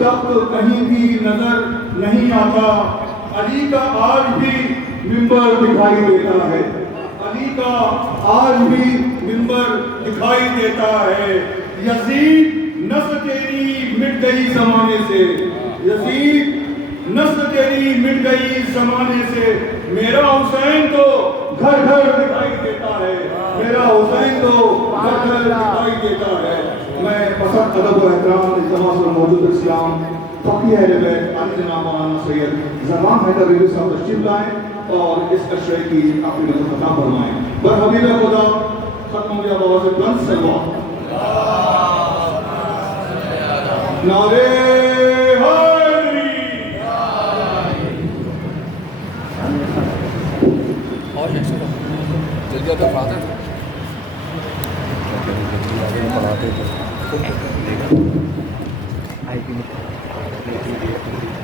تخت کہیں بھی نظر نہیں آتا، علی کا آج بھی منبر دکھائی دیتا ہے، علی کا آج بھی منبر دکھائی دیتا ہے۔ یزید نسل تیری مٹ گئی زمانے سے، یزید نسل تیری مٹ گئی زمانے سے، میرا حسین تو گھر گھر دکھائی دیتا ہے، میرا حسین تو گھر گھر دکھائی دیتا ہے۔ میں پسند ادب و احترام اجتماع سے موجود اسلام فقیہ اہل بیت علی جناب مولانا سید زمان حیدر علی صاحب تشریف لائیں اور اس اشرے کی اپنی نظر ختم فرمائیں۔ برحبیب خدا ختم ہو گیا بابا سے بلند سلوات۔ نعرے حیدری۔ جلدی آتے پڑھاتے تھے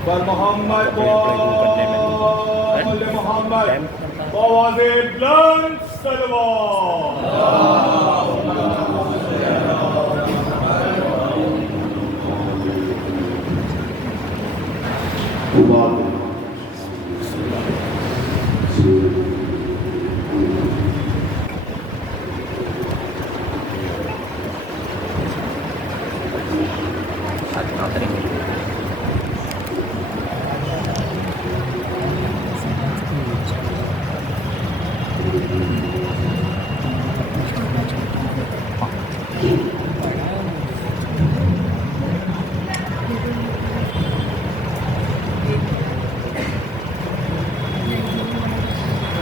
بر محمد بال محمد بآواز بلند صلوات۔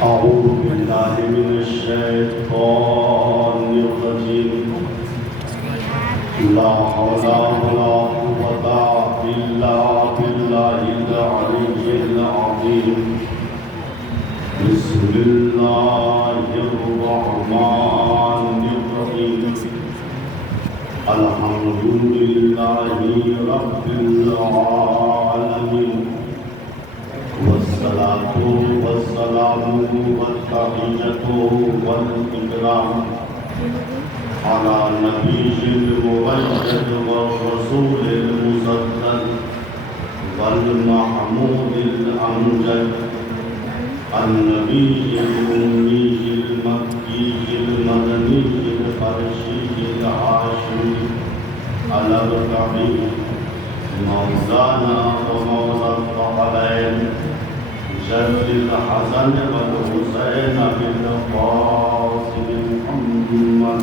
أعوذ بالله من الشيطان الرجيم لا حول ولا قوة إلا بالله العلي العظيم بسم الله الرحمن الرحيم الحمد لله رب العالمين والصلاة والسلام والتحية والإكرام على نبي الممجد والرسول المصدق والمحمود الأمجد النبي الأمي المكي المدني القرشي الهاشمي الأبطحي مولانا ومولى الثقلين جد الحسن والحسين بالقاسم محمد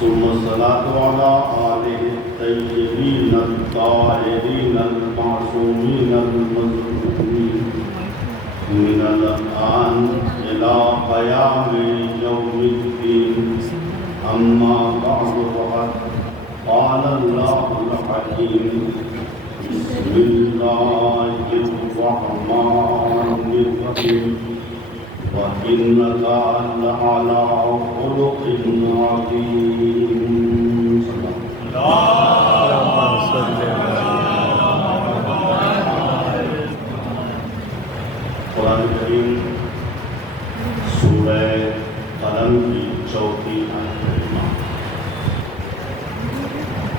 ثم الصلاة على آله الطيبين الطاهرين المعصومين المظلومين من الآن إلى قيام يوم الدين أما بعد فقد قال الله الحكيم بسم الله الرحمن الرحيم وإنك لعلى خلق عظيم قرآن کریم سورہ قلم کی چوتھی آیت کریمہ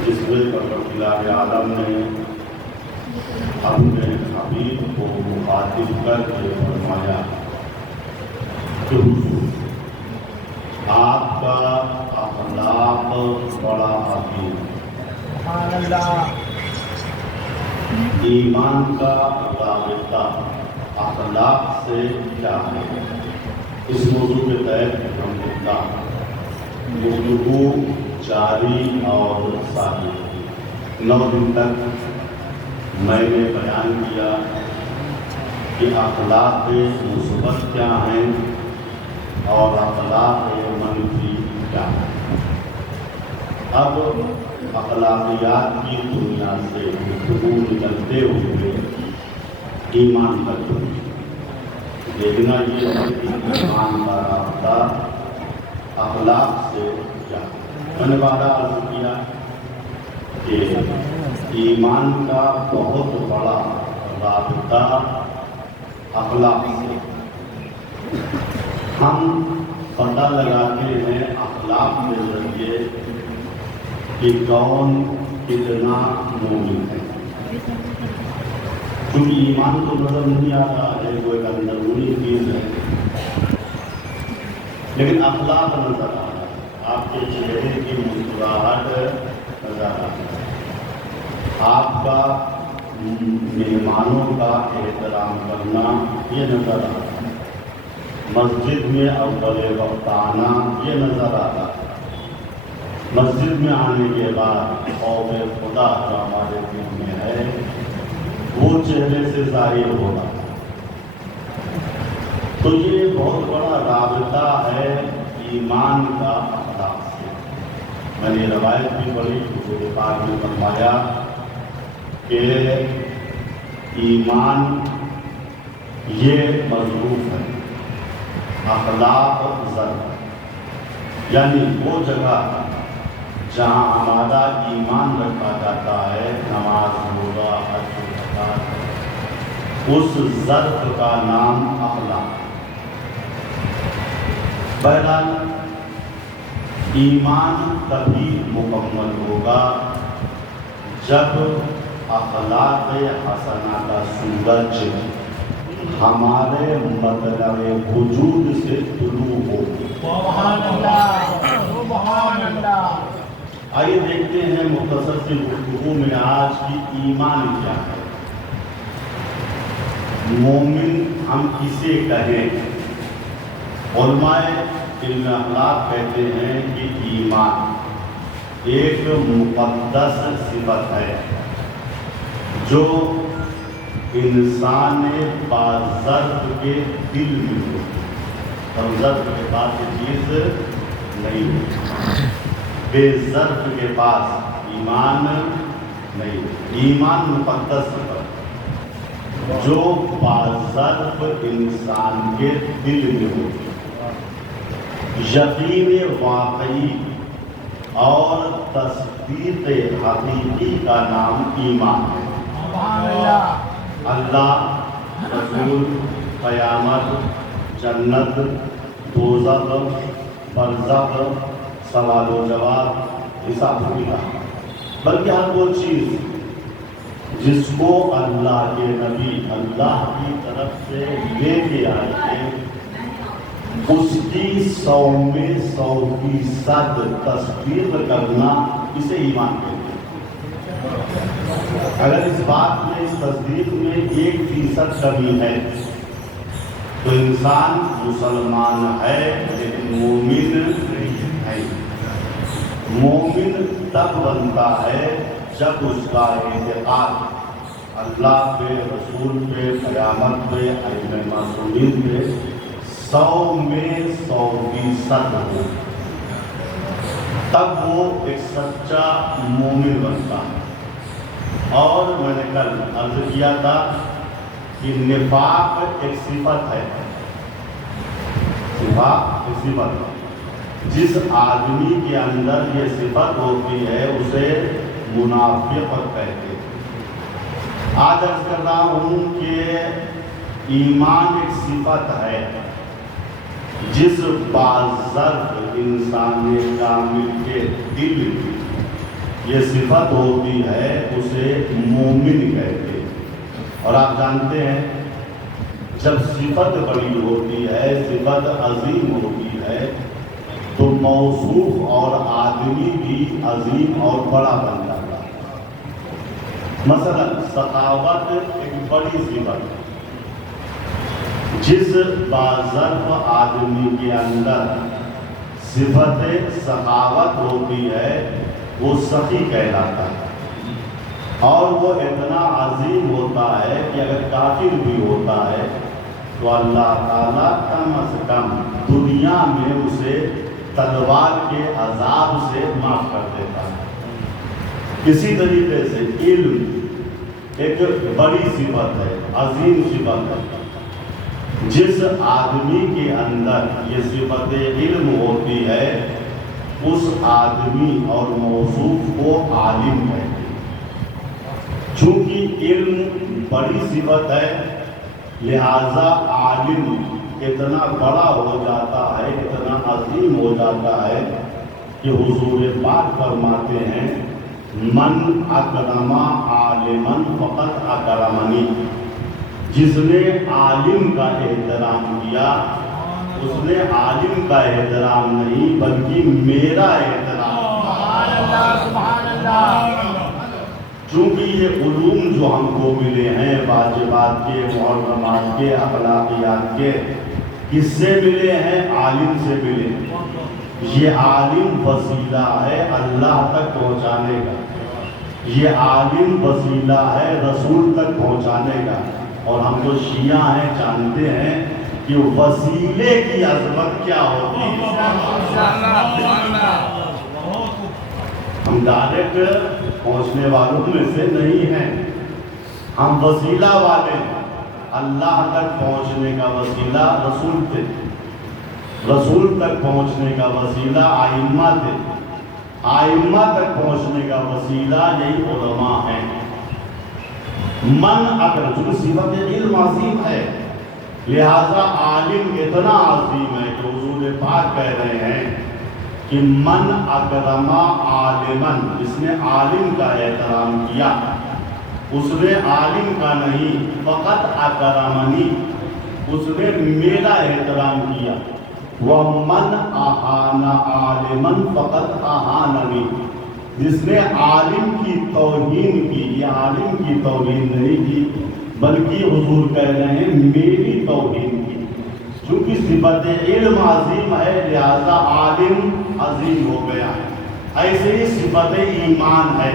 جس میں پروردگار عالم نے اپنے حبیب کو مخاطب کر کے فرمایا کہ حضور آپ کا اخلاق بڑا عظیم، ایمان کا رابطہ اخلاق سے کیا ہے، اس موضوع کے تحت الحمدللہ گفتگو جاری اور ساری 9 دن تک میں نے بیان کیا کہ اخلاق مثبت کیا ہیں اور اخلاق منفی کیا ہیں۔ اب اخلاقیات کی دنیا سے گفتگو نکلتے ہوئے ایمان پر دیکھنا یہ ہے کہ ایمان کا رابطہ اخلاق سے کیا ہے۔ میں نے وعدہ عرض کیا کہ ایمان کا بہت بڑا رابطہ اخلاق سے۔ ہم پتہ لگاتے ہیں اخلاق کے ذریعے کہ کون کتنا مومن ہے. کیونکہ ایمان تو نظر نہیں آ رہا ہے، وہ ایک اندرونی چیز ہے، لیکن اخلاق نظر آ رہا ہے. آپ کے چہرے کی مسکراہٹ نظر آ رہا ہے، آپ کا مہمانوں کا احترام کرنا یہ نظر آ رہا ہے، مسجد میں اول وقت آنا یہ نظر آ رہا ہے، مسجد میں آنے کے بعد خوف خدا جو ہمارے دل میں ہے وہ چہرے سے ظاہر ہو رہا ہے. تو یہ بہت بڑا رابطہ ہے ایمان کا اخلاق سے. میں نے روایت بھی پڑھی، حضور پاک نے فرمایا کہ ایمان یہ مضروف ہے، اخلاق ضرب، یعنی وہ جگہ جہاں ہمارا ایمان رکھا جاتا ہے، نماز روزہ حج زکات، اس ظرف کا نام اخلاق. بہرحال ایمان تبھی مکمل ہوگا جب اخلاق حسنہ کا سورج ہمارے مطلب وجود سے طلوع ہو. سبحان اللہ، سبحان اللہ. آئیے دیکھتے ہیں مختصر سی گفتگو میں آج کی ایمان کیا ہے. مومن ہم کسے کہیں؟ علماء علم اخلاق کہتے ہیں کہ ایمان ایک مقدس صفت ہے جو انسان باظرف کے دل میں ہو، اور ظرف کے پاس یہ چیز نہیں ہوتی. بے ظرف کے پاس ایمان نہیں. ایمان مقدس صفت جو باظرف انسان کے دل میں ہو. یقین واقعی اور تصدیق حقیقی کا نام ایمان ہے. سبحان اللہ. اللہ، رسول، قیامت، جنت، دوزخ، برزخ، سوال و جواب، حساب کتاب، بلکہ ہر وہ چیز جس کو اللہ کے نبی اللہ کی طرف سے لے کے آئے تھے اس کی 100 میں 100% تصدیق کرنا اسے ایمان کہتے ہیں. اگر اس بات میں، اس تصدیق میں 1% کمی ہے تو انسان مسلمان ہے لیکن مومن نہیں ہے. مومن تب بنتا ہے جب اس کا اعتقاد اللہ پہ، رسول پہ، قیامت پہ، ائمہ معصومین پہ 100 میں 100% ہو، تب وہ ایک سچا مومن بنتا ہے. اور میں نے کل عرض کیا تھا کہ نفاق ایک صفت ہے. نفاق ایک صفت ہے. جس آدمی کے اندر یہ صفت ہوتی ہے اسے منافق کہتے ہیں. آج عرض کر رہا ہوں کہ ایمان ایک صفت ہے جس باظرف انسان کامل کے دل کی یہ صفت ہوتی ہے اسے مومن کہتے ہیں. اور آپ جانتے ہیں جب صفت بڑی ہوتی ہے، صفت عظیم ہوتی ہے تو موصوف اور آدمی بھی عظیم اور بڑا بن جاتا ہے. مثلا سخاوت ایک بڑی صفت ہے. جس باظرف آدمی کے اندر صفت سخاوت ہوتی ہے وہ سخی کہلاتا ہے. اور وہ اتنا عظیم ہوتا ہے کہ اگر کافر بھی ہوتا ہے تو اللہ تعالیٰ کم از کم دنیا میں اسے تلوار کے عذاب سے معاف کر دیتا ہے. اسی طریقے سے علم ایک بڑی صفت ہے، عظیم صفت ہے. جس آدمی کے اندر یہ صفت علم ہوتی ہے اس آدمی اور موصوف کو عالم کہتے ہیں. چونکہ علم بڑی صفت ہے لہذا عالم اتنا بڑا ہو جاتا ہے، اتنا عظیم ہو جاتا ہے کہ حضور پاک فرماتے ہیں من اکرم عالما فقط اکرمنی، جس نے عالم کا احترام کیا اس نے عالم کا احترام نہیں بلکہ میرا احترام کیا۔ سبحان اللہ۔ چونکہ یہ علوم جو ہم کو ملے ہیں واجبات کے، محرمات کے، اخلاقیات کے، کس سے ملے ہیں؟ عالم سے ملے۔ یہ عالم وسیلہ ہے اللہ تک پہنچانے کا، یہ عالم وسیلہ ہے رسول تک پہنچانے کا۔ اور ہم جو شیعہ ہیں جانتے ہیں کہ وسیلے کی عظمت کیا ہوتی ہے۔ ہم ڈائریکٹ پہنچنے والوں میں سے نہیں ہیں، ہم وسیلہ والے ہیں۔ اللہ تک پہنچنے کا وسیلہ رسول تھے، رسول تک پہنچنے کا وسیلہ ائمہ تھے، ائمہ تک پہنچنے کا وسیلہ یہی علماء ہیں۔ من اگر جو صفت علم عظیم ہے، لہذا عالم اتنا عظیم ہے کہ حضور پاک کہہ رہے ہیں کہ من اکرم عالما، جس نے عالم کا احترام کیا اس نے عالم کا نہیں فقط اکرمنی، اس نے میرا احترام کیا۔ ومن اہان عالما فقط اہاننی، جس نے عالم کی توہین کی، یہ عالم کی توہین نہیں کی بلکہ حضور کہہ رہے ہیں میری توہین کی۔ چونکہ صفت علم عظیم ہے لہذا عالم عظیم ہو گیا ہے۔ ایسے ہی صفت ایمان ہے،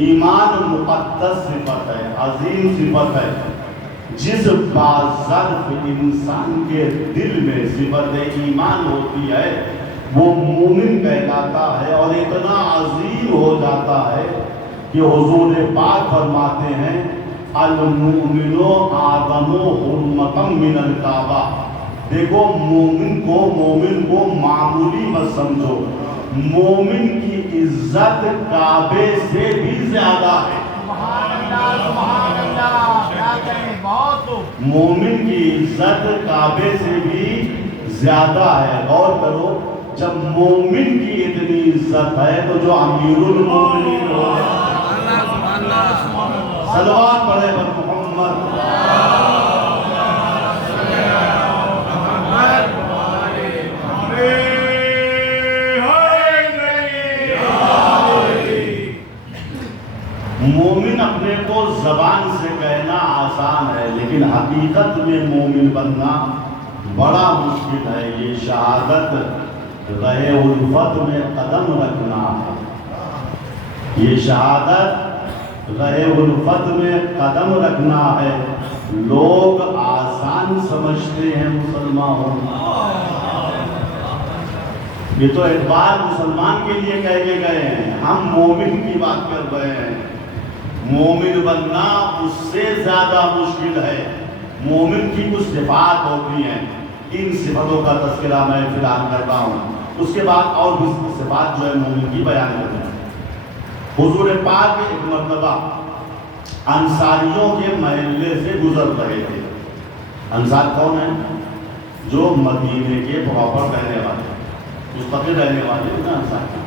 ایمان مقدس صفت ہے، عظیم صفت ہے۔ جس باظرف انسان کے دل میں صفت ایمان ہوتی ہے وہ مومن کہلاتا ہے، اور اتنا عظیم ہو جاتا ہے کہ حضور پاک فرماتے ہیں المؤمن اعظم حرمتا من الکعبہ۔ دیکھو مومن کو معمولی مت سمجھو، مومن کی عزت کعبے سے بھی زیادہ ہے۔ سبحان اللہ، کیا کہیں، بہت خوب۔ مومن کی عزت کعبے سے بھی زیادہ ہے۔ غور کرو، جب مومن کی اتنی عزت ہے تو جو امیر المومنین ہو، صلوات پڑھے بر محمد۔ مومن اپنے کو زبان سے کہنا آسان ہے لیکن حقیقت میں مومن بننا بڑا مشکل ہے۔ یہ شہادت رہے الفت میں قدم رکھنا ہے، یہ شہادت رہے الفت میں قدم رکھنا ہے۔ لوگ آسان سمجھتے ہیں مسلمان ہونا، یہ تو اعتبار مسلمان کے لیے کہہ کے گئے ہیں، ہم مومن کی بات کر رہے ہیں۔ مومن بننا اس سے زیادہ مشکل ہے۔ مومن کی کچھ صفات ہوتی ہیں، ان صفتوں کا تذکرہ میں فی الحال کرتا ہوں، اس کے بعد اور بھی صفات جو ہے مومن کی بیان کرتے ہیں۔ حضور پاک ایک مرتبہ انصاریوں کے محلے سے گزر رہے تھے۔ انصار کون ہیں؟ جو مدینے کے پراپر رہنے والے، مستقل رہنے والے نا انصار،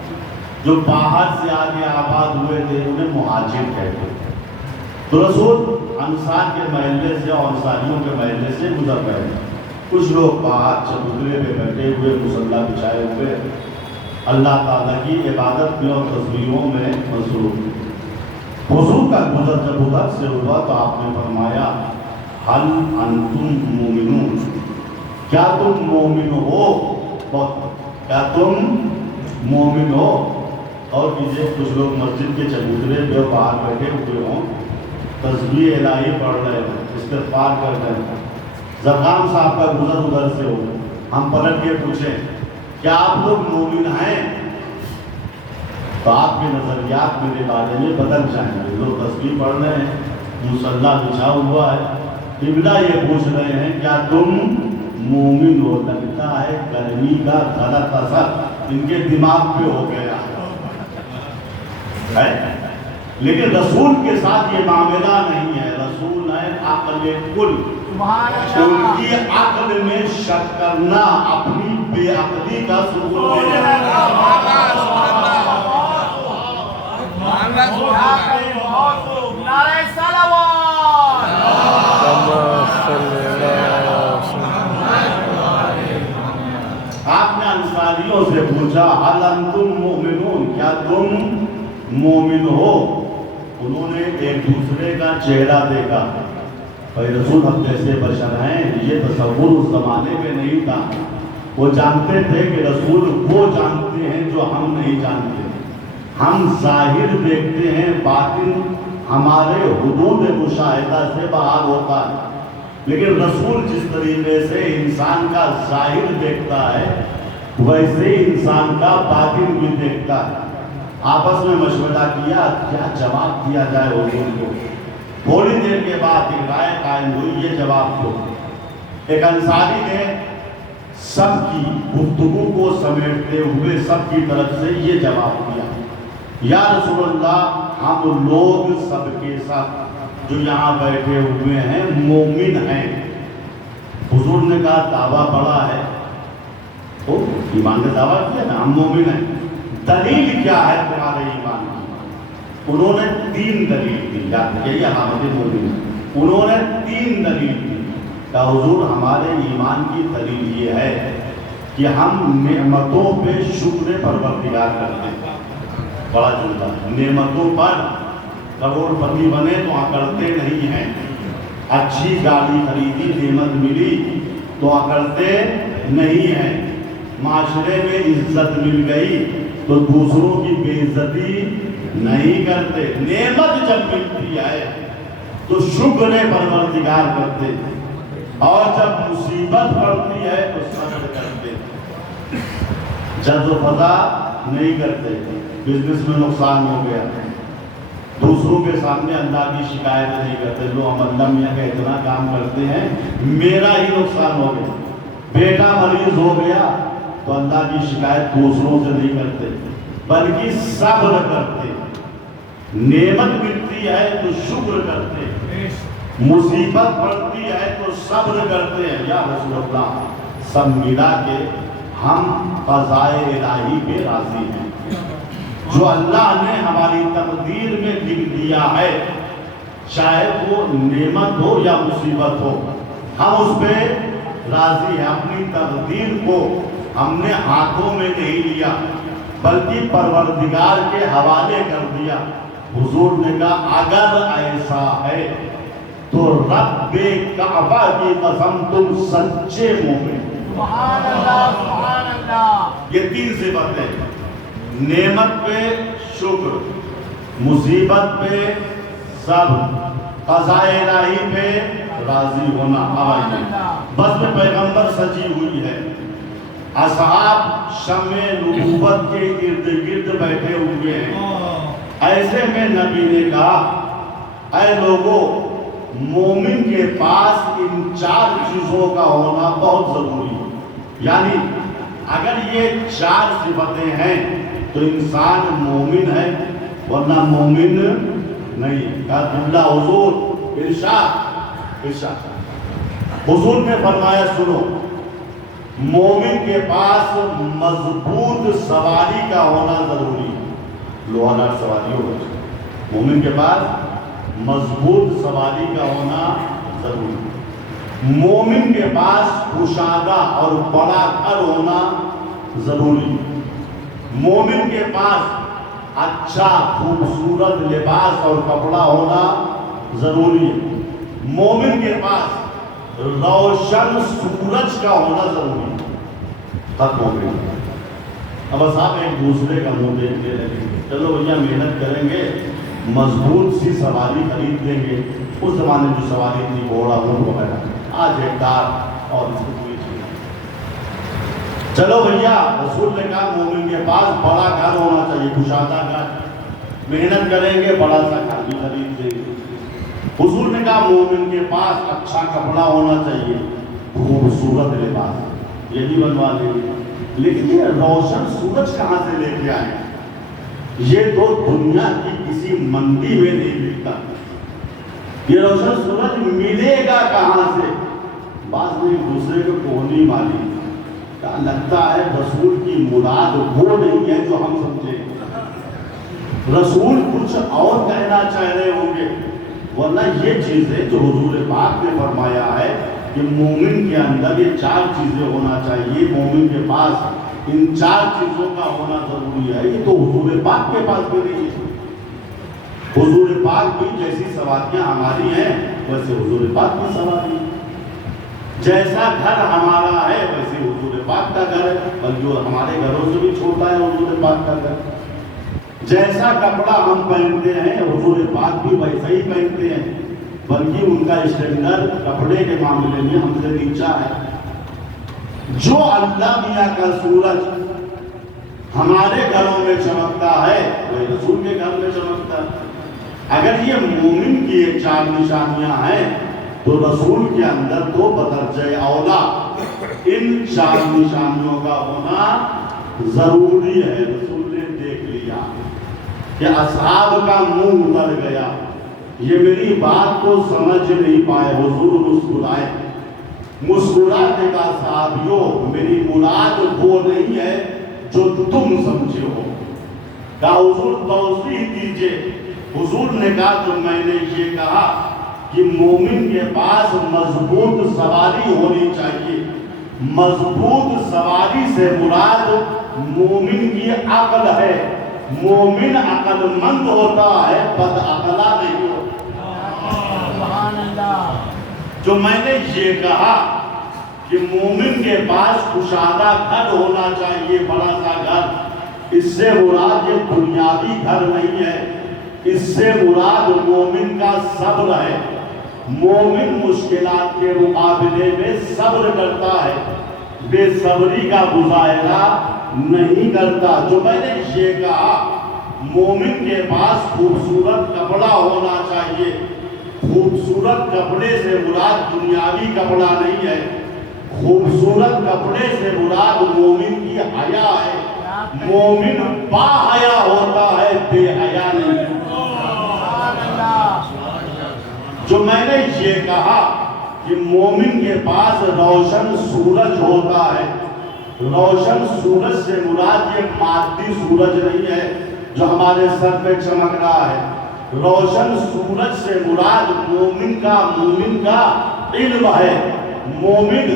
جو باہر سے آگے آباد ہوئے تھے انہیں مہاجر کہتے تھے۔ تو رسول انصار کے محلے سے اور انصاریوں کے محلے سے گزر رہے تھے۔ کچھ لوگ باہر چبوترے پہ بیٹھے ہوئے مصلی بچھائے ہوئے اللہ تعالیٰ کی عبادت میں اور تصویروں میں مصروف۔ حضور کا گزر جب ادھر سے ہوا تو آپ نے فرمایا حل انتم مومنون، کیا تم مومن ہو؟ کیا تم مومن ہو؟ اور کیجئے کچھ لوگ مسجد کے چبوترے پہ باہر بیٹھے ہوئے ہوں، تسبیح الہی پڑھ رہے ہوں، استغفار کر رہے ہوں، زکام صاحب کا گزر ادھر سے ہو، ہم پلٹ کے پوچھیں کیا آپ لوگ مومن ہیں؟ تو آپ کے نظریات میرے بارے میں بدل جائیں گے۔ لوگ تسبیح پڑھ رہے ہیں، مصلی بچھا ہوا ہے، قبلہ یہ پوچھ رہے ہیں کیا تم مومن ہو؟ لگتا ہے گرمی کا غلط اثر ان کے دماغ پہ ہو گیا ہے۔ لیکن رسول کے ساتھ یہ معاملہ نہیں ہے، رسول ہے عقل کل، سبحان اللہ ان کی عقل میں شک کرنا اپنی بے عقلی کا ثبوت ہے۔ نعرہ صلوات آپ نے انصاریوں سے پوچھا ہل انتم مومنون، کیا تم مومن ہو؟ انہوں نے ایک دوسرے کا چہرہ دیکھا، بھائی رسول ہم جیسے بشر ہیں، یہ تصور اس زمانے میں نہیں تھا۔ وہ جانتے تھے کہ رسول وہ جانتے ہیں جو ہم نہیں جانتے، ہم ظاہر دیکھتے ہیں، باطن ہمارے حدود مشاہدہ سے باہر ہوتا ہے، لیکن رسول جس طریقے سے انسان کا ظاہر دیکھتا ہے ویسے ہی انسان کا باطن بھی دیکھتا ہے۔ آپس میں مشورہ کیا کیا جواب دیا جائے حضور کو۔ تھوڑی دیر کے بعد ایک رائے قائم ہوئی، یہ جواب دو۔ ایک انصاری نے سب کی گفتگو کو سمیٹتے ہوئے سب کی طرف سے یہ جواب دیا، یا رسول اللہ ہم لوگ سب کے ساتھ جو یہاں بیٹھے ہوئے ہیں مومن ہیں۔ حضور نے کہا دعویٰ بڑا ہے، تو ایمان کا دعویٰ کیا نا، ہم مومن ہیں، دلیل کیا ہے تمہارے ایمان کی؟ انہوں نے 3 دلیل دی، یہی علامت مومن ہے۔ انہوں نے 3 دلیل دی، کہا حضور ہمارے ایمان کی دلیل یہ ہے کہ ہم نعمتوں پہ شکر پروردگار کرتے ہیں۔ بڑا جملہ، نعمتوں پر کروڑ پتی بنے تو اکڑتے نہیں ہیں، اچھی گاڑی خریدی نعمت ملی تو اکڑتے نہیں ہیں، معاشرے میں عزت مل گئی تو دوسروں کی بے عزتی نہیں کرتے، نعمت جب ملتی ہے تو شکر پروردگار کرتے، اور جب مصیبت پڑتی ہے تو صبر کرتے، جد و فضا نہیں کرتے۔ بزنس میں نقصان ہو گیا، دوسروں کے سامنے اللہ کی شکایت نہیں کرتے، لو ہم اللہ میاں کا اتنا کام کرتے ہیں میرا ہی نقصان ہو گیا۔ بیٹا مریض ہو گیا تو اللہ کی شکایت دوسروں سے نہیں کرتے بلکہ صبر کرتے، نعمت ملتی ہے تو شکر کرتے، مصیبت پڑتی ہے تو صبر کرتے ہیں۔ یا رسول اللہ سب ملا کے ہم قضائے الہی پہ راضی ہیں، جو اللہ نے ہماری تقدیر میں لکھ دیا ہے، چاہے وہ نعمت ہو یا مصیبت ہو، ہم اس پہ راضی ہیں۔ اپنی تقدیر کو ہم نے ہاتھوں میں نہیں لیا بلکہ پروردگار کے حوالے کر دیا۔ حضور نے کہا اگر ایسا ہے تو رب کعبہ کی قسم تم سچے مومن۔ سبحان اللہ سبحان اللہ۔ یہ 3 صفتیں، نعمت پہ شکر، مصیبت پہ صبر، قضائے الہی پہ راضی ہونا۔ بس میں پیغمبر سجی ہوئی ہے، اصحاب شمع نبوت کے ارد گرد بیٹھے ہوئے ہیں، ایسے میں نبی نے کہا اے لوگوں، مومن کے پاس ان 4 چیزوں کا ہونا بہت ضروری ہے، یعنی اگر یہ 4 صفتیں ہیں تو انسان مومن ہے ورنہ مومن نہیں۔ کہا اللہ حضور ارشاد حضور نے فرمایا سنو، مومن کے پاس مضبوط سواری کا ہونا ضروری ہے، لوہار سواری ہوگا، مومن کے پاس مضبوط سواری کا ہونا ضروری ہے، مومن کے پاس کشادہ اور بڑا گھر ہونا ضروری ہے، مومن کے پاس اچھا خوبصورت لباس اور کپڑا ہونا ضروری ہے، مومن کے پاس روشن سورج کا ہونا ضروری ہے۔ ختم ہو گئی۔ اب صاحب ایک دوسرے کا منہ دیکھتے لگیں گے، چلو بھیا محنت کریں گے، مضبوط سی سواری خرید لیں گے۔ اس زمانے جو سواری تھی گھوڑا اونٹ وغیرہ، آج ایک کار اور اس کو کوئی چیز۔ چلو بھیا رسول نے کہا مومن کے پاس بڑا گھر ہونا چاہیے، کشادہ گھر، محنت کریں گے بڑا سا گھر بھی خرید دیں گے۔ حضور نے کہا مومن کے پاس اچھا کپڑا ہونا چاہیے، خوبصورت لباس، یہ بھی بنوا لیں گے۔ لیکن یہ روشن سورج کہاں سے لے کے آئے؟ یہ تو دنیا کی کسی منڈی میں نہیں ملتا، یہ روشن سورج ملے گا کہاں سے؟ بعض نے ایک دوسرے کو کوہنی ماری، کہا لگتا ہے رسول کی مراد وہ نہیں ہے جو ہم سمجھے، رسول کچھ اور کہنا چاہ رہے ہوں گے، ورنہ یہ چیزیں جو حضور پاک نے فرمایا ہے کہ مومن کے اندر یہ 4 چیزیں ہونا چاہیے، مومن کے پاس ان 4 چیزوں کا ہونا ضروری ہے، یہ تو حضور پاک کے پاس بھی نہیں ہے۔ حضور پاک بھی جیسی سواریاں ہماری ہیں ویسے حضور پاک کی سواری ہے، جیسا گھر ہمارا ہے ویسے حضور پاک کا گھر ہے، اور جو ہمارے گھروں سے بھی چھوٹا ہے حضور پاک کا گھر، جیسا کپڑا ہم پہنتے ہیں حضور پاک بھی ویسا ہی پہنتے ہیں، بلکہ ان کا اسٹینڈرڈ کپڑے کے معاملے میں ہم سے نیچا ہے۔ جو اللہ میاں کا سورج ہمارے گھروں میں چمکتا ہے وہی رسول کے گھر میں چمکتا ہے۔ اگر یہ مومن کی یہ 4 نشانیاں ہیں تو رسول کے اندر تو بدرجہ اولا ان 4 نشانیوں کا ہونا ضروری ہے۔ رسول نے دیکھ لیا کہ اصحاب کا منہ اتر گیا، یہ میری بات کو سمجھ نہیں پائے، حضور مسکرائے، مسکراتے کا صحابیوں میری مراد وہ نہیں ہے جو تم سمجھے ہو، کہا حضور توضیح دیجئے۔ حضور نے کہا تو میں نے یہ کہا کہ مومن کے پاس مضبوط سواری ہونی چاہیے، مضبوط سواری سے مراد مومن کی عقل ہے، مومن عقل مند ہوتا ہے، بد عقلا نہیں ہوتا۔ سبحان اللہ۔ جو میں نے یہ کہا کہ مومن کے پاس کشادہ گھر ہونا چاہیے، بڑا سا گھر، اس سے مراد یہ بنیادی گھر نہیں ہے، اس سے مراد مومن کا صبر ہے، مومن مشکلات کے مقابلے میں صبر کرتا ہے، بے صبری کا مظاہرہ نہیں کرتا۔ جو میں نے یہ کہا مومن کے پاس خوبصورت کپڑا ہونا چاہیے، خوبصورت کپڑے سے مراد دنیاوی کپڑا نہیں ہے، خوبصورت کپڑے سے مراد مومن کی حیا ہے، مومن با حیا ہوتا ہے، بے حیا نہیں۔ جو میں نے یہ کہا کہ مومن کے پاس روشن سورج ہوتا ہے، روشن سورج سے مراد یہ مادی سورج نہیں ہے جو ہمارے سر پہ چمک رہا ہے، روشن سورج سے مراد مومن کا علم ہے، مومن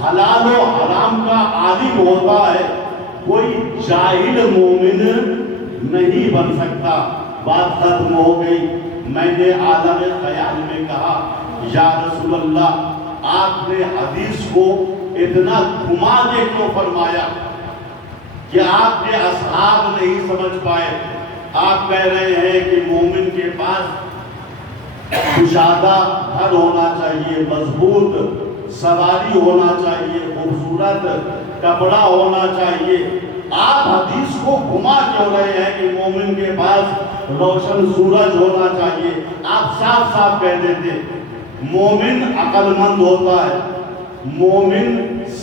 حلال و حرام کا عالم ہوتا ہے، کوئی جاہل مومن نہیں بن سکتا۔ بات ختم ہو گئی۔ میں نے عالم خیال میں کہا یا رسول اللہ آپ نے حدیث کو اتنا گھما کے کیوں فرمایا کہ آپ کے اصحاب نہیں سمجھ پائے؟ آپ کہہ رہے ہیں کہ مومن کے پاس کشادہ گھر ہونا چاہیے، مضبوط سواری ہونا چاہیے، خوبصورت کپڑا ہونا چاہیے، آپ حدیث کو گھما کیوں رہے ہیں کہ مومن کے پاس روشن سورج ہونا چاہیے؟ آپ صاف صاف کہہ دیتے مومن عقل مند ہوتا ہے، مومن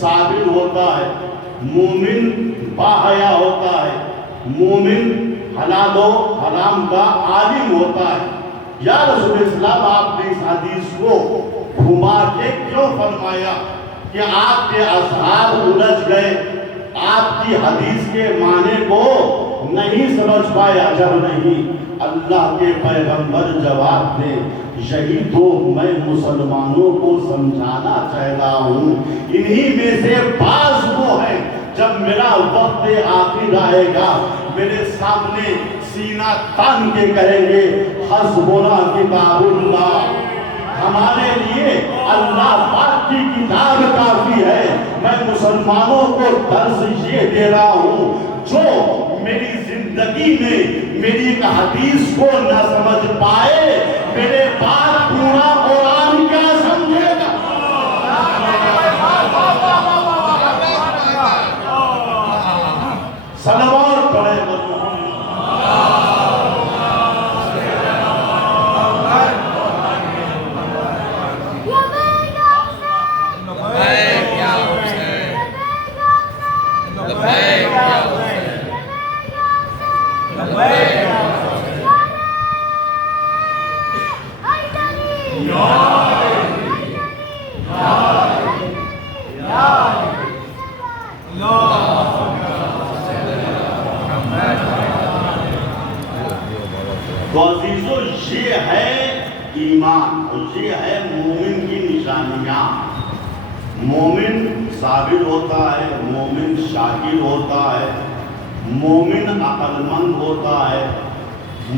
صابر ہوتا ہے، مومن باحیا ہوتا ہے، مومن حلال و حرام کا عالم ہوتا ہے۔ یا رسول اسلام آپ نے اس حدیث کو گھما کے کیوں فرمایا کہ آپ کے اصحاب الجھ گئے، آپ کی حدیث کے معنی کو نہیں سمجھ پائے؟ عجب نہیں، اللہ کے پیغمبر جواب دے یہی تو میں مسلمانوں کو سمجھانا چاہتا ہوں۔ انہی میں سے بعض وہ ہیں جب میرا وقت آخر آئے گا میرے سامنے سینہ تان کے کہیں گے حسبنا کتاب اللہ، ہمارے لیے اللہ پاک کی کتاب کافی ہے۔ میں مسلمانوں کو درس یہ دے رہا ہوں جو میری زندگی میں میری ایک حدیث کو نہ سمجھ پائے میرے بعد پورا قرآن کیا سمجھے گا؟ صلوات پڑھے No! تو عزیزو یہ ہے ایمان اور یہ ہے مومن کی نشانیاں. مومن صابر ہوتا ہے, مومن شاکر ہوتا ہے, مومن عقل مند ہوتا ہے,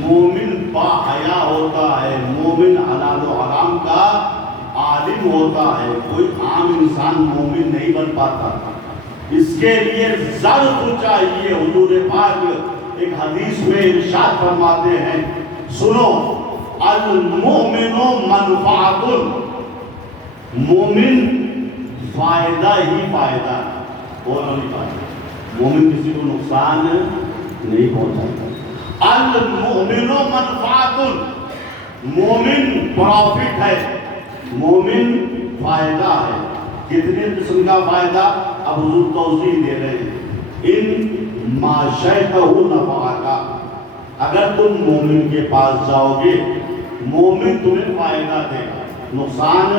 مومن باحیا ہوتا ہے, مومن حلال و حرام کا عالم ہوتا ہے. کوئی عام انسان مومن نہیں بن پاتا. اس کے لیے ضرورت چاہیے. حضور پاک ایک حدیث میں ارشاد فرماتے ہیں, سنو, المؤمن منفعت, مومن فائدہ ہی فائدہ ہے, اور نہیں فائدہ. مومن کسی کو نقصان نہیں پہنچاتا. المؤمن منفعت, مومن پروفٹ ہے, مومن فائدہ ہے. کتنے قسم کا فائدہ اب حضور توضیح دے رہے ہیں. ان ما شئتہ نفعکا, اگر تم مومن کے پاس جاؤ گے, مومن تمہیں فائدہ دے گا, نقصان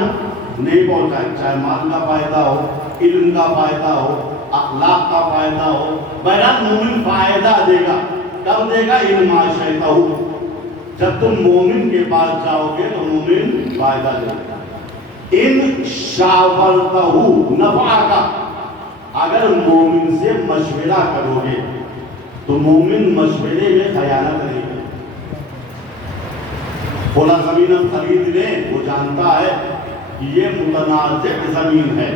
نہیں پہنچائے. چاہے مال کا فائدہ ہو, علم کا فائدہ ہو, اخلاق کا فائدہ ہو, بہرحال مومن فائدہ دے گا. کب دے گا؟ ان ما شئتہ, جب تم مومن کے پاس جاؤ گے تو مومن فائدہ دے گا. ان شاورتہ نفعکا, اگر مومن سے مشورہ کرو گے تو مومن مشورے میں خیانت نہیں کرے. فلاں زمین ہم خرید لیں, وہ جانتا ہے کہ یہ متنازع زمین ہے,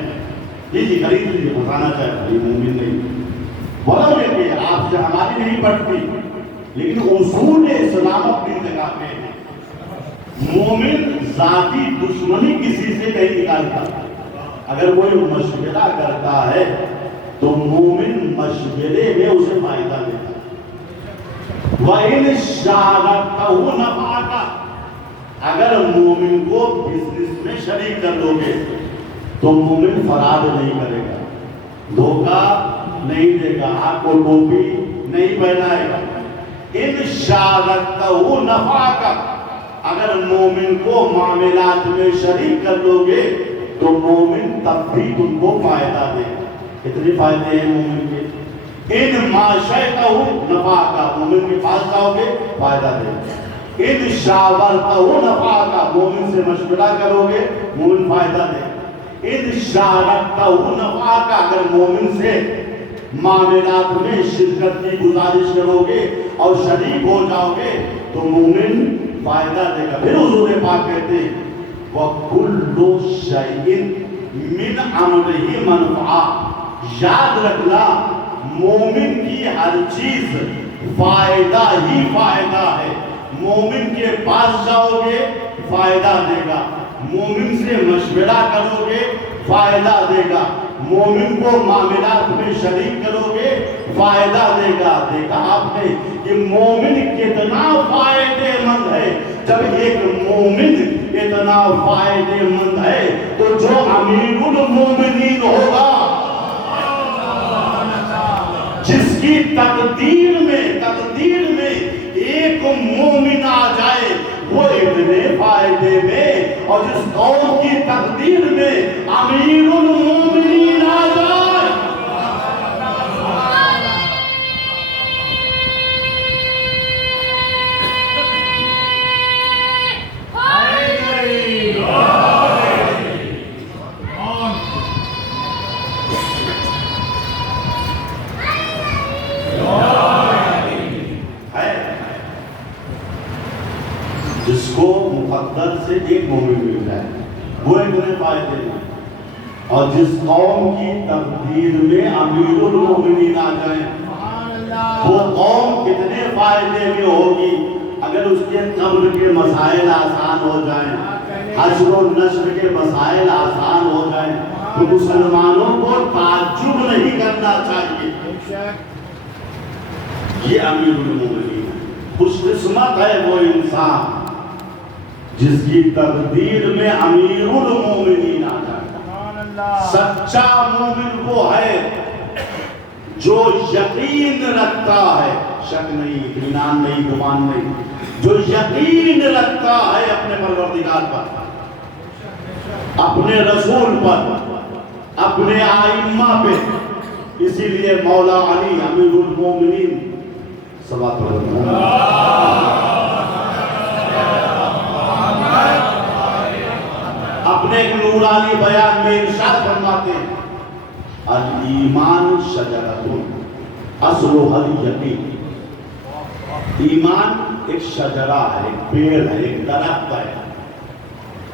جی خرید لیجیے, بتانا چاہتا ہے مومن نہیں. بولا کہ آپ سے ہماری نہیں بڑھتی, لیکن اصول اسلام اپنی جگہ پہ ہے. مومن ذاتی دشمنی کسی سے نہیں نکالتا. اگر کوئی مشورہ کرتا ہے تو مومن مشورے میں اسے فائدہ دیتا. وَإِنْ شَارَكْتَهُ نَفَعَكَ, اگر مومن کو بزنس میں شریک کر دو گے تو مومن فراد نہیں کرے گا, دھوکہ نہیں دے گا, آپ کو ٹوپی نہیں پہنائے گا. ان شارکتہ نفعکا, اگر مومن کو معاملات میں شریک کر دو گے تو مومن تب بھی تم کو فائدہ دے گا. کتنے فائدے ہیں مومن کے؟ ان ما شئتہ نفعکا, مومن کے پاس جاؤ گے فائدہ دے گا. ان شاورتہ نفعکا, مومن سے مشورہ کرو گے مومن فائدہ دے گا. ان شارکتہ نفعکا, اگر مومن سے معاملات میں شرکت کی گزارش کرو گے اور شریک ہو جاؤ گے تو مومن فائدہ دے گا. پھر حضور پاک کہتے ہیں وَكُلُّ شَيْءٍ مِّنْ عَمْرِهِ مَنْفَعَةٌ, یاد رکھنا مومن کی ہر چیز فائدہ ہی فائدہ ہے. مومن کے پاس جاؤ گے فائدہ دے گا, مومن سے مشورہ کرو گے فائدہ دے گا, مومن کو معاملات میں شریک کرو گے فائدہ دے گا. دیکھا آپ نے کہ مومن کتنا فائدے مند ہے. جب ایک مومن اتنا فائدے مند ہے تو جو امیر المومنین ہوگا, جس کی تقدیر میں ایک مومن آ جائے وہ اتنے فائدے میں, اور جس قوم کی تقدیر میں امیر المومنین آ جائے مقدر سے ایک مومن مل جائے وہ اتنے فائدے ہیں. اور جس قوم کی تقدیر میں امیر المومنین آ جائیں وہ قوم کتنے فائدے میں ہوگی. اگر اس کے قبر کے مسائل آسان ہو جائیں, حشر و نشر کے مسائل آسان ہو جائیں تو مسلمانوں کو تعجب نہیں کرنا چاہیے. یہ امیر المومنین ہے. خوش قسمت ہے وہ انسان جس کی تقدیر میں امیر المومنین آ جائے. سچا مومن وہ ہے جو یقین رکھتا ہے, شک نہیں, اطمینان نہیں, گمان نہیں, جو یقین رکھتا ہے اپنے پروردگار پر, اپنے رسول پر, اپنے آئمہ پہ. اسی لیے مولا علی امیر المومنین صلوات اللہ اپنے ایک نورانی بیان میں ارشاد فرماتے ہیں الایمان شجرۃ اصلھا الیقین. ایمان ایک شجرہ ہے، ایک پیڑ ہے، ایک درخت ہے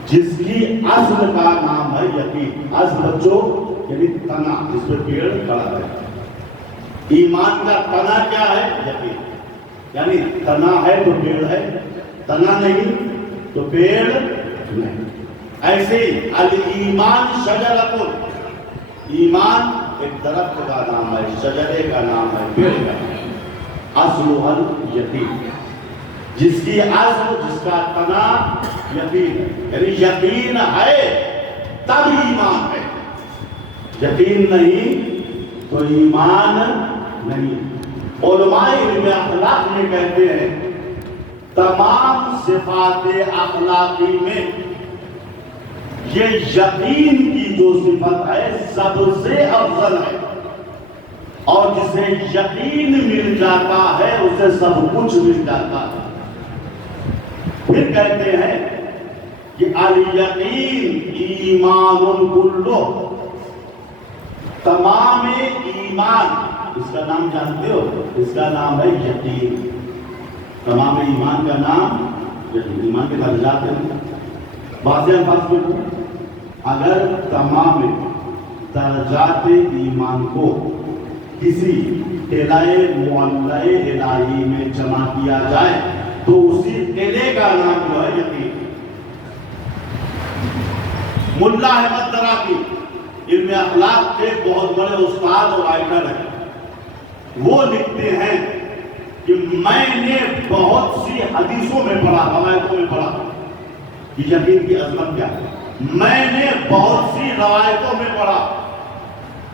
جس کی اصل کا نام ہے یقین. اصل بچوں یعنی تنا، جس پہ پیڑ کھڑا ہے. ایمان کا تنا کیا ہے؟ یقین. یعنی تنا ہے تو پیڑ ہے، تنا نہیں تو پیڑ نہیں. ایسے ہی الایمان شجرۃ، ایمان ایک درخت کا نام ہے، شجرے کا نام ہے، پیڑ کا نام ہے. اصلھا الیقین، جس کی اصل، جس کا تنا یقین ہے. یعنی یقین ہے تب ایمان ہے، یقین نہیں تو ایمان نہیں. علماء علم اخلاق میں کہتے ہیں تمام صفات اخلاقی میں یہ یقین کی جو صفت ہے سب سے افضل ہے، اور جسے یقین مل جاتا ہے اسے سب کچھ مل جاتا ہے. پھر کہتے ہیں کہ الیقین ایمان کلہ، تمام ایمان، اس کا نام جانتے ہو؟ اس کا نام ہے یقین. تمام ایمان کا نام یقین. ایمان کے درجات ہیں. واضح الفاظ میں اگر تمام درجات ایمان کو کسی قلعہ معلّہ الہی میں جمع کیا جائے تو اسی قلعے کا نام جو ہے یقین. ملا احمد دراقی علم اخلاق کے بہت بڑے استاد اور رائٹر ہیں. وہ لکھتے ہیں کہ میں نے بہت سی حدیثوں میں پڑھا، روایتوں میں پڑھا کہ یقین کی عظمت کیا ہے. میں نے بہت سی روایتوں میں پڑھا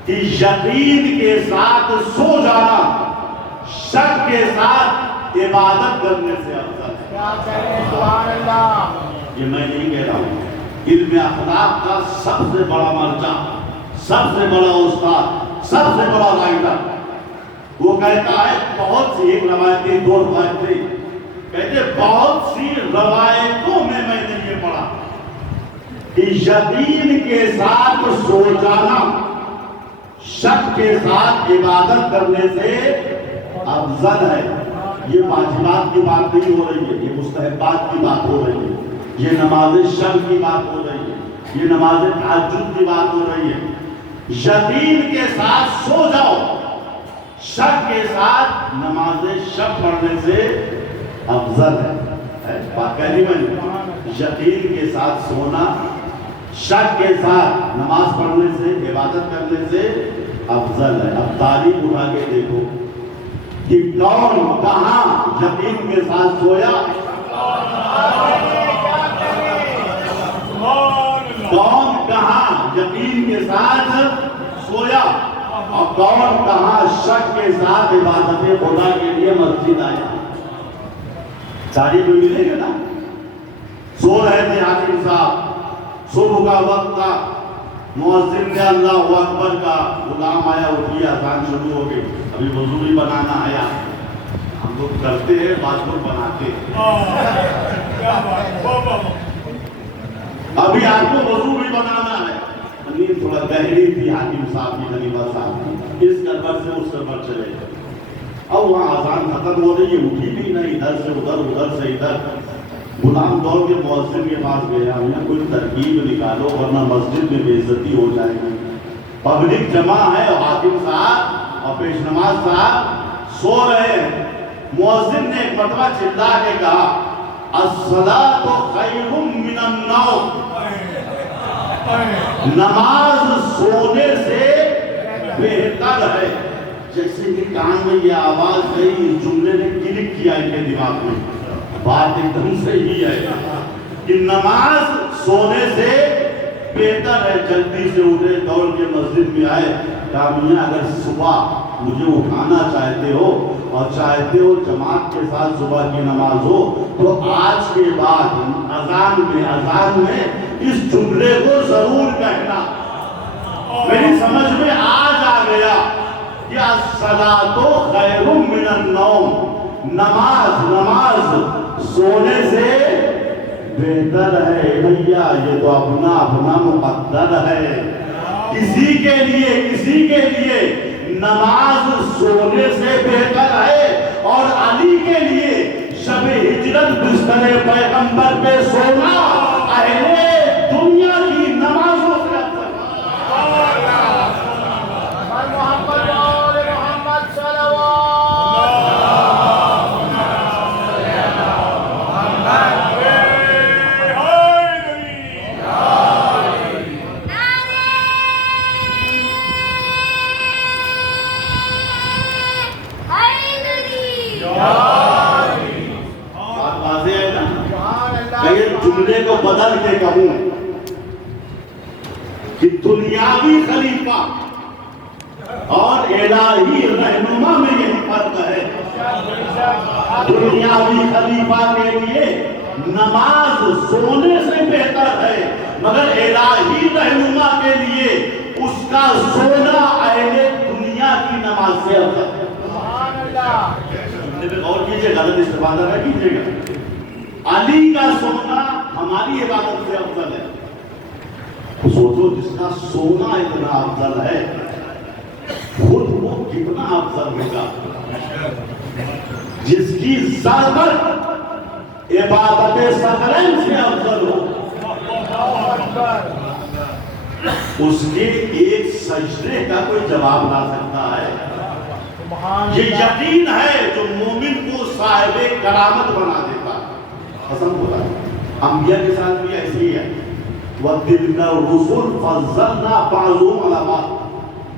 کہ یقین کے ساتھ سو جانا شک کے ساتھ عبادت کرنے سے افضل ہے. کیا کہیں سبحان اللہ. یہ میں نہیں کہہ رہا ہوں، علم اخلاق کا سب سے بڑا مرجع، سب سے بڑا استاد، سب سے بڑا رائٹر وہ کہتا ہے بہت سی، ایک روایتی دو روایتیں کہتے بہت سی روایتوں میں نے یہ پڑھا کہ یقین کے ساتھ سو جانا شک کے ساتھ عبادت کرنے سے افضل ہے. یہ واجبات کی بات نہیں ہو رہی ہے، یہ مستحبات کی بات ہو رہی ہے، یہ نماز شب کی بات ہو رہی ہے، یہ نماز تہجد کی بات ہو رہی ہے. یقین کے ساتھ سو جاؤ، شک کے ساتھ نماز شب پڑھنے سے افضل ہے. بات کہہ دی میں نے، یقین کے ساتھ سونا شک کے ساتھ نماز پڑھنے سے، عبادت کرنے سے افضل ہے. اب تاریخ اٹھا کے دیکھو کہ کون کہاں یقین کے ساتھ سویا، کون کہاں یقین کے ساتھ سویا، اور کون کہاں شک کے ساتھ عبادت خدا کے لیے مسجد آیا. تاریخ میں ملے گا نا. سو رہے تھے حاکم صاحب، صبح کا وقت تھا، مؤذن نے اللہ اکبر کا، غلام آیا اٹھیا، اذان شروع ہو گئی. ابھی وضو بھی بنانا آیا. ہم لوگ کرتے ہیں، بعض لوگ بناتے ہیں. ابھی آپ کو وضو بھی بنانا ہے. نیند تھوڑا گہری تھی حاکم صاحب کی، خلیفہ صاحب کی، اس دربار سے اس دربار چلے گئے. اب وہاں اذان ختم ہو رہی ہے، اٹھی بھی نہیں، ادھر سے ادھر، ادھر سے ادھر. غلام دوڑ کے مؤذن کے پاس گیا، انہیں کوئی ترکیب نکالو ورنہ مسجد میں بے عزتی ہو جائے گی. پبلک جمع ہے اور حاکم صاحب اور پیش نماز صاحب سو رہے ہیں. مؤذن نے ایک مرتبہ چلا کے کہا الصلاۃ خیر من النوم، نماز سونے سے بہتر ہے. جیسے کہ کان میں یہ آواز گئی، اس جملے نے کلک کیا ان کے دماغ میں. بات ایک دم صحیح ہے کہ نماز سونے سے بہتر ہے. جلدی سے اٹھے، دوڑ کے مسجد میں آئے. کہا میاں اگر صبح مجھے اٹھانا چاہتے ہو اور چاہتے ہو جماعت کے ساتھ صبح کی نماز ہو تو آج کے بعد اذان میں اس جملے کو ضرور کہنا. میری سمجھ میں آج آ گیا کہ الصلاۃ خیر من النوم، نماز سونے سے بہتر ہے بھیا، یہ تو اپنا اپنا مقدر ہے. کسی کے لیے نماز سونے سے بہتر ہے، اور علی کے لیے شب ہجرت بستر پیغمبر پہ سونا اہل دنیا کی نمازوں سے افضل ہے. محمد آل محمد صلوات. بات واضح ہے نا؟ میں یہ جملے کو بدل کے کہوں کہ دنیاوی خلیفہ اور الہی رہنما میں یہی فرق ہے. دنیاوی خلیفہ کے لیے نماز سونے سے بہتر ہے، مگر الہی رہنما کے لیے اس کا سونا اہل دنیا کی نماز سے افضل ہے. جملے پہ غور کیجئے، غلط استفادہ نہ کیجئے گا. علی کا سونا ہماری عبادت سے افضل ہے. سوچو جس کا سونا اتنا افضل ہے، خود وہ کتنا افضل ہوگا. جس کی ضرورت عبادت ثقلین سے افضل ہو، اس کے ایک سجدے کا کوئی جواب نہ سکتا ہے. یہ یقین ہے جو مومن کو صاحب کرامت بنا دیتا ہے. قسم خدا، انبیاء کے ساتھ بھی ایسے ہی ہے. وَتِلْكَ الرُّسُلُ فَضَّلْنَا بَعْضُهُمْ عَلَىٰ بَعْضٍ.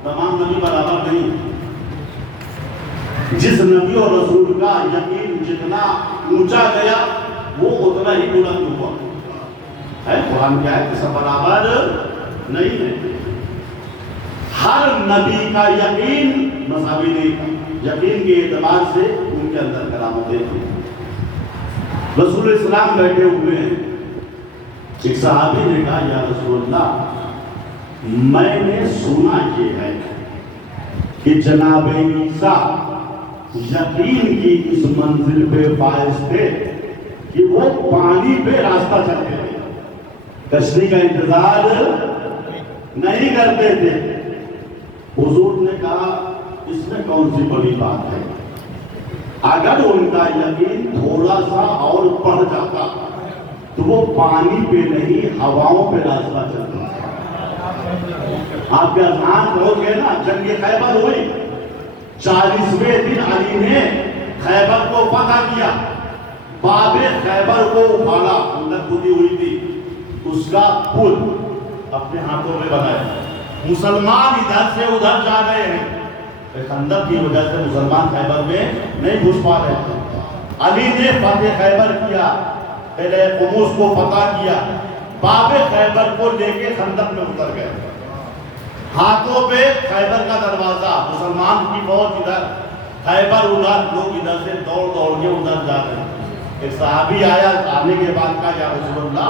تمام نبی برابر نہیں. جس نبی اور رسول کا یقین جتنا اونچا گیا وہ اتنا ہی بلند ہوا ہے. قرآن کیا ہے کہ سب برابر نہیں ہے. ہر نبی کا یقین مساوی نہیں تھا. یقین کے اعتبار سے ان کے اندر کرامتیں تھیں. رسول اسلام بیٹھے ہوئے ہیں. ایک صحابی نے کہا یا رسول اللہ، میں نے سنا یہ ہے کہ جناب عیسیٰ یقین کی اس منزل پہ فائز تھے کہ وہ پانی پہ راستہ چلتے تھے، کشتی کا انتظار نہیں کرتے تھے. حضور نے کہا اس میں کون سی بڑی بات ہے؟ اگر ان کا یقین تھوڑا سا اور بڑھ جاتا تو وہ پانی پہ نہیں ہواؤں پہ راستہ چلتا. آپ کے اذہان ہو گئے نا، جنگ خیبر ہوئی، 40ویں دن علی نے خیبر کو فتح کیا. باب خیبر کو اٹھانا، اندر کھدی ہوئی تھی، اس کا پل اپنے ہاتھوں میں بنایا. مسلمان ادھر سے ادھر جا رہے ہیں، خندق کی وجہ سے مسلمان خیبر میں نہیں گھس پا رہے. علی نے فتح خیبر کیا، پہلے قموس کو فتح کیا، باب خیبر کو لے کے خندق میں اتر گئے. ہاتھوں پہ خیبر کا دروازہ، مسلمان کی فوج ادھر، خیبر ادھر، لوگ ادھر سے دوڑ دوڑ کے ادھر جا رہے ہیں. ایک صحابی آیا، آنے کے بعد کہا یا رسول اللہ،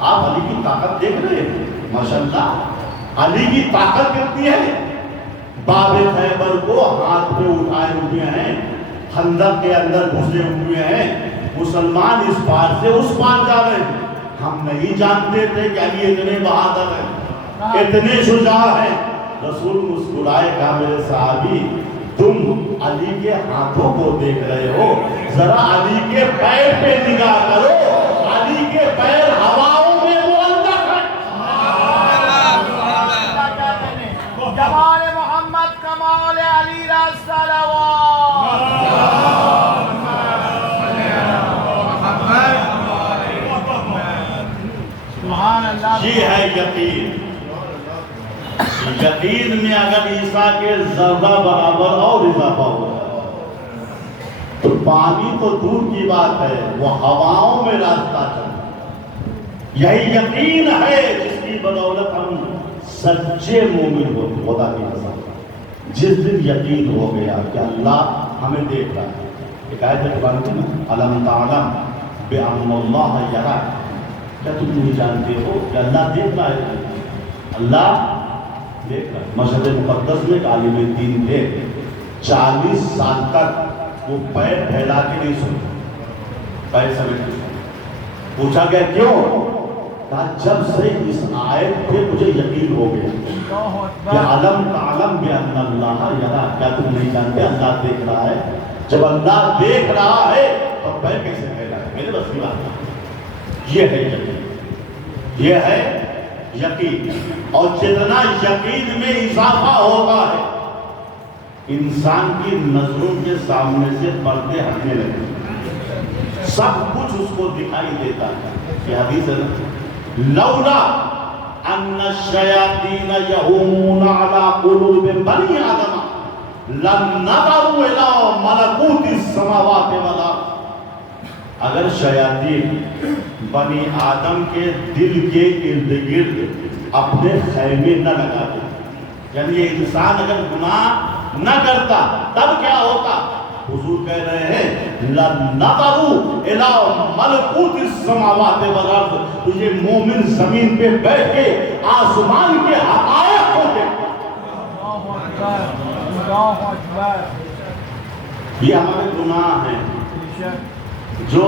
آپ علی کی طاقت دیکھ رہے ہیں؟ ماشاءاللہ علی کی طاقت کتنی ہے. باب خیبر کو ہاتھ پہ اٹھائے ہوئے ہیں، خندق کے اندر گھسے ہوئے ہیں، مسلمان اس پار سے اس پار جا رہے ہیں. ہم نہیں جانتے تھے کہ علی اتنے بہادر ہیں، اتنے شجاع ہیں. رسول مسکرائے، کہا میرے صحابی تم علی کے ہاتھوں کو دیکھ رہے ہو، ذرا علی کے پیر پہ نگاہ کرو. علی کے پیر ہواؤں میں معلق ہیں. جمال محمد کمال علی یہ ہے یقین. یقین میں اگر عیسیٰ کے ذرہ برابر اور اضافہ ہو تو پانی تو دور کی بات ہے، وہ ہواؤں میں راستہ چلتا. یہی یقین ہے جس کی بدولت ہم سچے مومن ہوتے. خدا کی قسم جس دن یقین ہو گیا کہ اللہ ہمیں دیکھ رہا ہے. ایک آیت ہے قرآن کی نا، الم تعلم بان اللہ یراک، کیا تم نہیں جانتے ہو کہ اللہ دیکھ رہا ہے؟ اللہ دیکھ رہا ہے. مشہد مقدس میں ایک عالم دین تھے، 40 سال تک وہ پیر پھیلا کے نہیں سنتے، پیر سمیٹ کے سنتے. پوچھا گیا کیوں؟ کہا جب سے اس آیت پہ مجھے یقین ہو گیا کہ علم تعلم بان اللہ یرا، کیا تم نہیں جانتے اللہ دیکھ رہا ہے؟ جب اللہ دیکھ رہا ہے تو میں کیسے کہہ رہا ہے؟ میرے بس کی بات ہے۔ یہ ہے یقین، یہ ہے یقین۔ اور جتنا یقین میں اضافہ ہوتا ہے انسان کی نظروں کے سامنے سے پردے ہٹنے لگتے ہیں، سب کچھ اس کو دکھائی دیتا ہے۔ یہ حدیث ہے نا، لولا ان الشیاطین یہومون علی قلوب بنی آدم لنظروا الی ملکوت السماوات والارض۔ اگر شیاطین بنی آدم کے دل کے ارد گرد اپنے خیمے نہ لگاتے، یعنی یہ انسان اگر گناہ نہ کرتا تب کیا ہوتا؟ حضور کہہ رہے ہیں لَنَظَرُوا إِلَىٰ مَلَكُوتِ السَّمَاوَاتِ وَالْأَرْضِ، تو یہ مومن زمین پہ بیٹھ کے آسمان کے حقائق کو دیکھتا۔ یہ ہمارے گناہ ہیں جو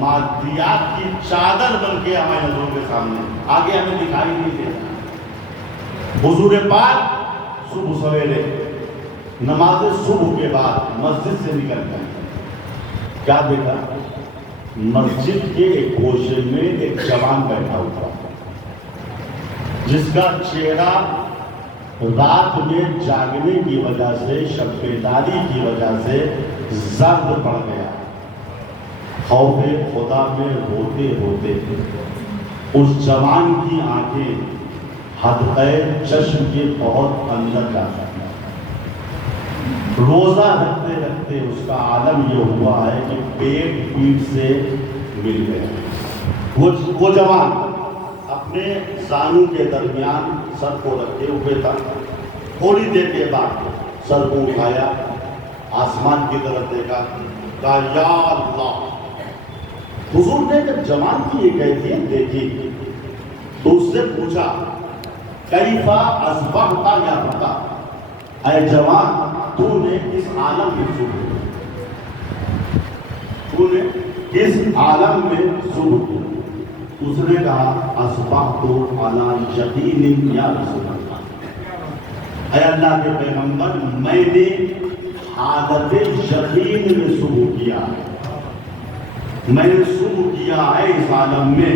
مادیات کی چادر بن کے ہمارے نظروں کے سامنے آگے ہمیں دکھائی نہیں دیتا۔ حضور پاک صبح سویرے نماز صبح کے بعد مسجد سے نکل گئے، کیا دیکھا؟ مسجد کے ایک گوشے میں ایک جوان بیٹھا ہوا جس کا چہرہ رات میں جاگنے کی وجہ سے، شب بیداری کی وجہ سے زرد پڑ گیا۔ خوف خدا میں ہوتے ہوتے اس جوان کی آنکھیں حدقہ چشم کے بہت اندر جا سکتی۔ روزہ رکھتے رکھتے اس کا عالم یہ ہوا ہے کہ پیٹ پیٹ سے مل گیا۔ وہ جوان اپنے زانوں کے درمیان سر کو رکھے ہوئے تھا، تھوڑی دیر کے بعد سر کو اٹھایا، آسمان کی طرف دیکھا، کہا یا اللہ۔ حضور نے جب جوان کی یہ کیفیت دیکھی تو اس سے پوچھا کیفا اصبحت یا فتى، اے جوان تو نے اس عالم میں صبح کی، تو نے اس عالم میں صبح کی۔ اس نے کہا اصبحت علی یقین یا رسول اللہ، اے اللہ کے پیغمبر میں نے حالت یقین میں صبح کیا ہے، میں نے صبح کیا ہے اس عالم میں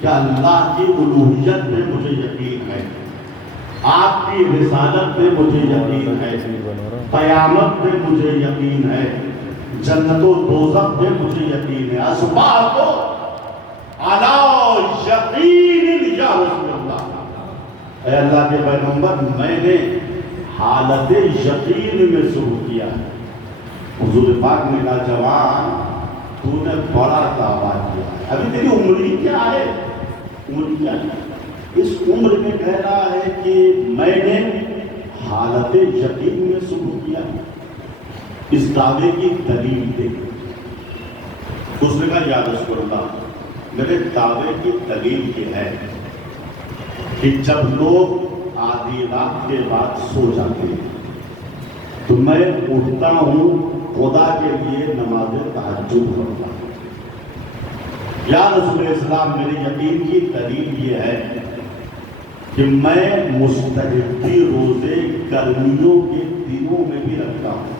کہ اللہ کی الوہیت میں مجھے یقین ہے، آپ کی رسالت پہ مجھے یقین ہے، قیامت پہ مجھے یقین ہے، جنت و دوزخ پہ مجھے یقین ہے۔ اصبحت علی یقین یا رسول اللہ، اے اللہ کے پیغمبر میں نے حالت یقین میں صبح کیا ہے۔ حضور پاک نے کہا جوان تو نے بڑا دعویٰ کیا ہے، ابھی تیری عمری کیا ہے؟ عمر کیا ہے؟ اس عمر میں کہہ رہا ہے کہ میں نے حالت یقین میں صبح کیا۔ اس دعوے کی دلیل دے۔ اس نے کہا یا رسول اللہ میرے دعوے کی دلیل یہ ہے کہ جب لوگ آدھی رات کے بعد سو جاتے ہیں تو میں اٹھتا ہوں خدا کے لیے نماز تہجد پڑھتا ہوں۔ یا رسول اسلام میرے یقین کی دلیل یہ ہے کہ میں مستحبی روزے گرمیوں کے دنوں میں بھی رکھتا ہوں۔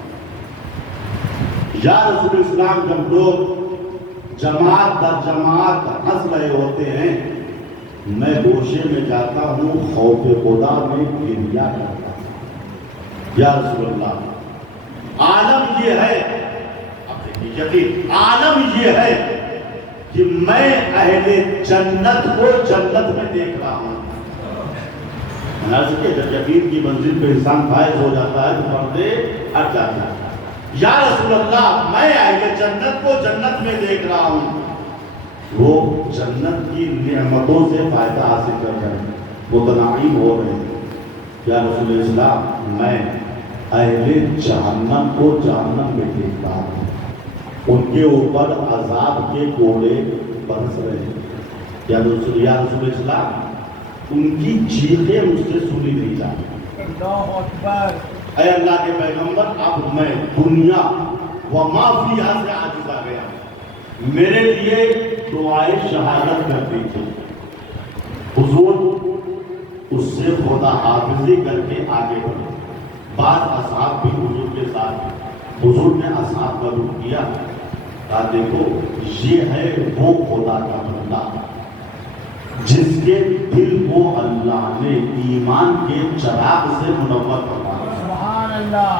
یا رسول اسلام جب لوگ جماعت در جماعت ہنس رہے ہوتے ہیں میں گوشے میں جاتا ہوں، خوف خدا میں گریہ کرتا ہوں۔ یا رسول اللہ عالم یہ ہے، یقین عالم یہ ہے کہ میں اہل جنت کو جنت میں دیکھ رہا ہوں۔ جب یقین کی منزل پہ انسان فائز ہو جاتا ہے تو پردے ہٹ جاتے ہیں۔ یا رسول اللہ میں اہل جنت کو جنت میں دیکھ رہا ہوں، وہ جنت کی نعمتوں سے فائدہ حاصل کر رہے ہیں، متنعم ہو رہے ہیں۔ یا رسول اسلام میں اہل جہنم کو جہنم میں دیکھتا ہوں، ان کے اوپر عذاب کے کوڑے برس رہے ہیں۔ یا رسول اسلام ان کی چیخیں مجھ سے سنی نہیں جاتی۔ اللہ اکبر۔ اے اللہ کے پیغمبر اب میں دنیا و ما فیہا سے عاجز آ گیا، میرے لیے دعائے شہادت کرتے تھے. حضور اس سے خدا حافظی کر کے آگے بڑھے. بعض اصحاب بھی حضور کے ساتھ. حضور نے اصحاب کا رخ کیا. کہا دیکھو یہ ہے وہ خدا کا بندہ جس کے دل کو اللہ نے ایمان کے چراغ سے منور فرمایا. سبحان اللہ.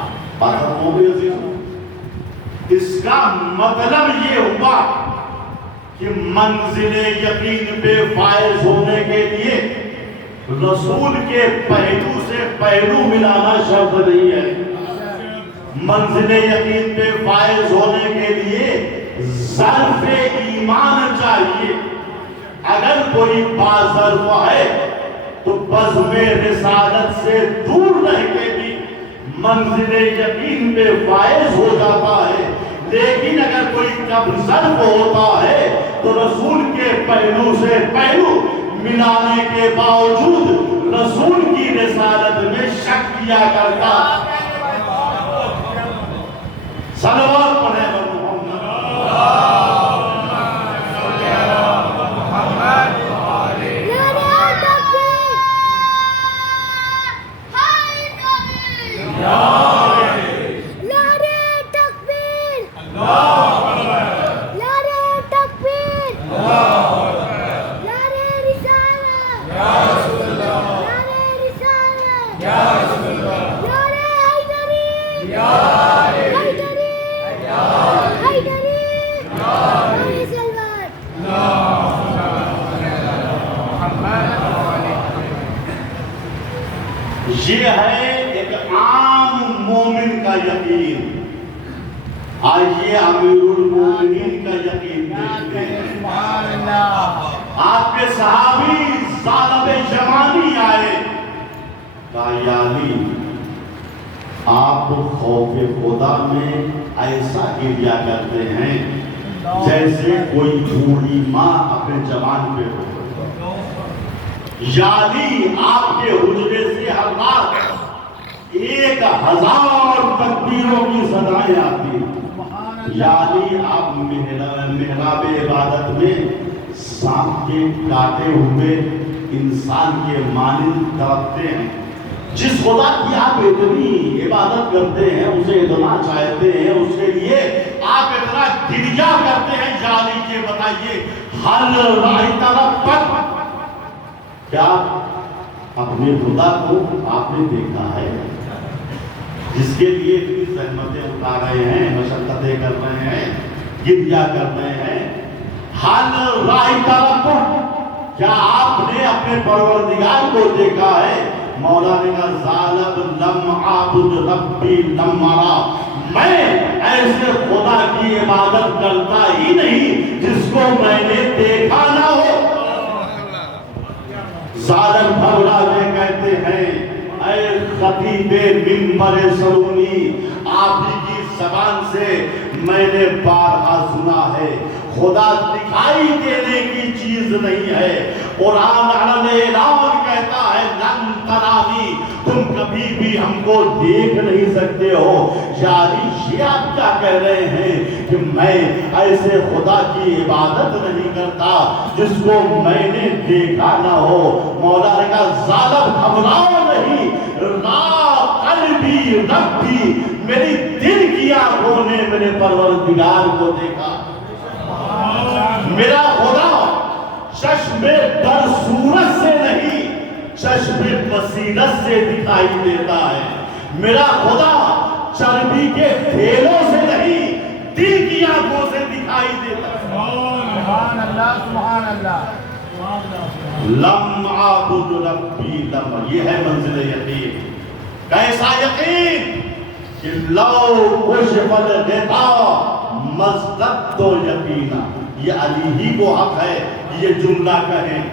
اس کا مطلب یہ ہوا کہ منزل یقین پہ فائز ہونے کے لیے رسول کے پہلو سے پہلو ملانا شرط نہیں ہے. منزل یقین پہ فائز ہونے کے لیے ظرف ایمان چاہیے. اگر کوئی باظرف ہے تو بزم رسالت سے دور رہ کے بھی منزل یقین پہ فائز ہو جاتا ہے. لیکن اگر کوئی کم ظرف ہوتا ہے تو رسول کے پہلو سے پہلو ملانے کے باوجود رسول کی رسالت میں شک کیا کرتا. صلوات پڑھیں محمد. یہ ہے ایک عام مومن کا یقین. آئیے امیر المومنین کا یقین دیکھتے ہیں. آپ کے صحابی ثعلب یمانی آئے. کہا یا علی آپ خوف خدا میں ایسا گریا کرتے ہیں جیسے کوئی بوڑھی ماں اپنے جوان پہ ہو. یا علی آپ کے حجرے سے ہر رات 1000 تکبیروں کی صدائیں آتی ہیں. یا علی آپ محراب عبادت میں سانپ کے کاٹے ہوئے انسان کے مانند تڑپتے ہیں. جس خدا کی آپ اتنی عبادت کرتے ہیں, اسے اتنا چاہتے ہیں, اس کے لیے آپ اتنا گریا کرتے ہیں. یا علی یہ بتائیے ہر راہ طرف پر کیا اپنے خدا کو آپ نے دیکھا ہے جس کے لیے اتنی زحمتیں اٹھا رہے ہیں, مشقتیں کر رہے ہیں, گریا کر رہے ہیں. حال راہ طرف کیا آپ نے اپنے پروردگار کو دیکھا ہے؟ مولا نے کہا ظالب لم عابد ربی لم ارا. میں ایسے خدا کی عبادت کرتا ہی نہیں جس کو میں نے دیکھا نہ ہو. ظالم بھولا میں کہتے ہیں اے خطیب منبر سرونی, آپ ہی کی زبان سے میں نے بارہا سنا ہے خدا دکھائی دینے کی چیز نہیں ہے. قرآن اعلان کہتا ہے لن ترانی, تم کبھی بھی ہم کو دیکھ نہیں سکتے ہو. یعنی یہ آپ کیا کہہ رہے ہیں کہ میں ایسے خدا کی عبادت نہیں کرتا جس کو میں نے دیکھا نہ ہو. مولا نے کہا ظالم گھبراؤ نہیں, را قلبی ربی, میری دل کی آنکھوں نے میرے پروردگار کو دیکھا. میرا خدا چشم در صورت سے نہیں چشم بصیرت سے دکھائی دیتا ہے. میرا خدا چربی کے پھیلوں سے نہیں دل کی آنکھوں سے دکھائی دیتا ہے. سبحان اللہ سبحان اللہ. لم عابد ربی لم, یہ ہے منزل یقین. کیسا یقین کہ لو کشف الغطاء مزددت یقینا. یہ علی ہی کو حق ہے یہ جملہ کہیں.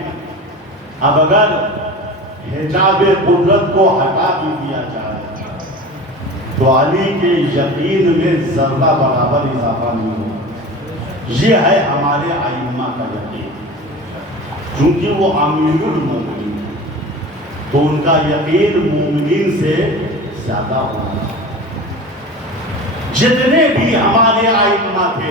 اب اگر حجاب قدرت کو ہٹا بھی دیا جائے تو علی کے یقین میں ذرہ برابر اضافہ نہیں ہوگا. یہ ہے ہمارے ائمہ کا یقین. چونکہ وہ امیر المومنین تو ان کا یقین مومنین سے زیادہ ہوگا. جتنے بھی ہمارے ائمہ تھے,